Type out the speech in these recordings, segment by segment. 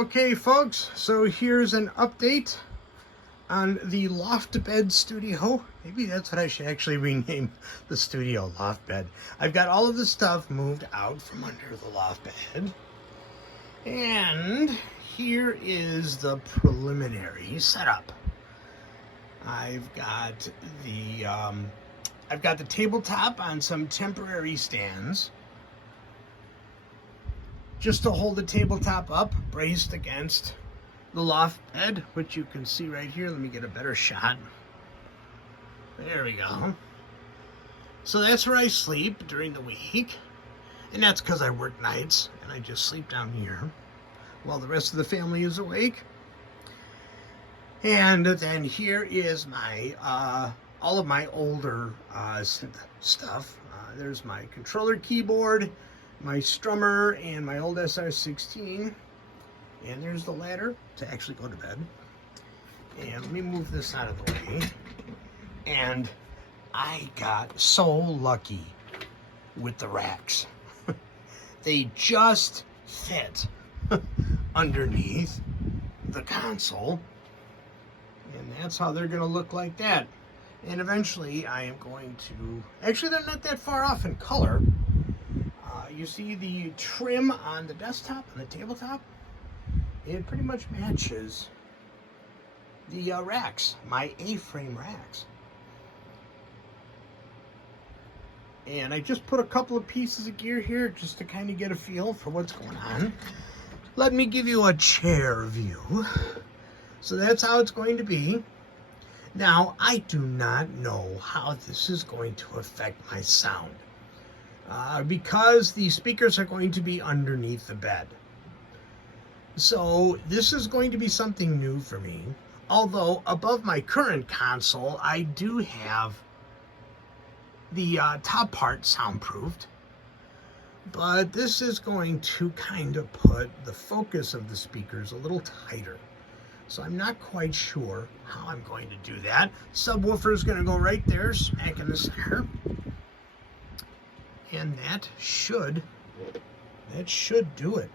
Okay, folks, so here's an update on the Loft Bed studio. Maybe that's what I should actually rename the studio, Loft Bed. I've got all of the stuff moved out from under the loft bed. And here is the preliminary setup. I've got the tabletop on some temporary stands, just to hold the tabletop up, braced against the loft bed, which you can see right here. Let me get a better shot. There we go. So that's where I sleep during the week, and that's because I work nights and I just sleep down here while the rest of the family is awake. And then here is my all of my older synth stuff. There's my controller keyboard, my strummer, and my old SR16. And there's the ladder to actually go to bed. And let me move this out of the way. And I got so lucky with the racks. They just fit underneath the console. And that's how they're going to look, like that. And eventually I am going to... Actually, they're not that far off in color. You see the trim on the desktop, on the tabletop? It pretty much matches the racks, my A-frame racks. And I just put a couple of pieces of gear here just to kind of get a feel for what's going on. Let me give you a chair view. So that's how it's going to be. Now, I do not know how this is going to affect my sound. Because the speakers are going to be underneath the bed. So this is going to be something new for me. Although above my current console, I do have the top part soundproofed. But this is going to kind of put the focus of the speakers a little tighter. So I'm not quite sure how I'm going to do that. Subwoofer is going to go right there, smack in the center. And that should do it.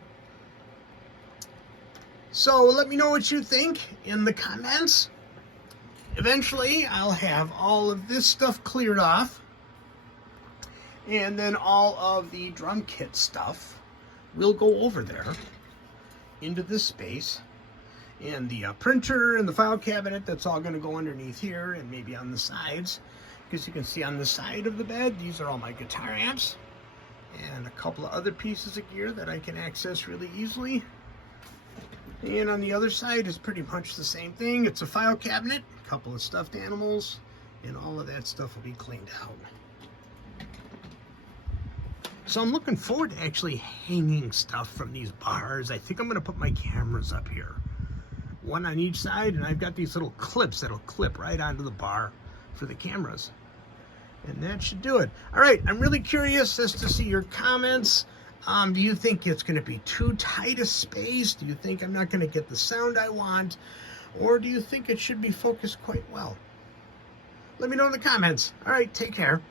So let me know what you think in the comments. Eventually, I'll have all of this stuff cleared off. And then all of the drum kit stuff will go over there into this space. And the printer and the file cabinet, that's all going to go underneath here and maybe on the sides. Because you can see on the side of the bed, these are all my guitar amps. And a couple of other pieces of gear that I can access really easily. And on the other side is pretty much the same thing. It's a file cabinet, a couple of stuffed animals, and all of that stuff will be cleaned out. So I'm looking forward to actually hanging stuff from these bars. I think I'm going to put my cameras up here. One on each side, and I've got these little clips that'll clip right onto the bar for the cameras. And that should do it. All right, I'm really curious as to see your comments. Do you think it's going to be too tight a space? Do you think I'm not going to get the sound I want? Or do you think it should be focused quite well? Let me know in the comments. All right, take care.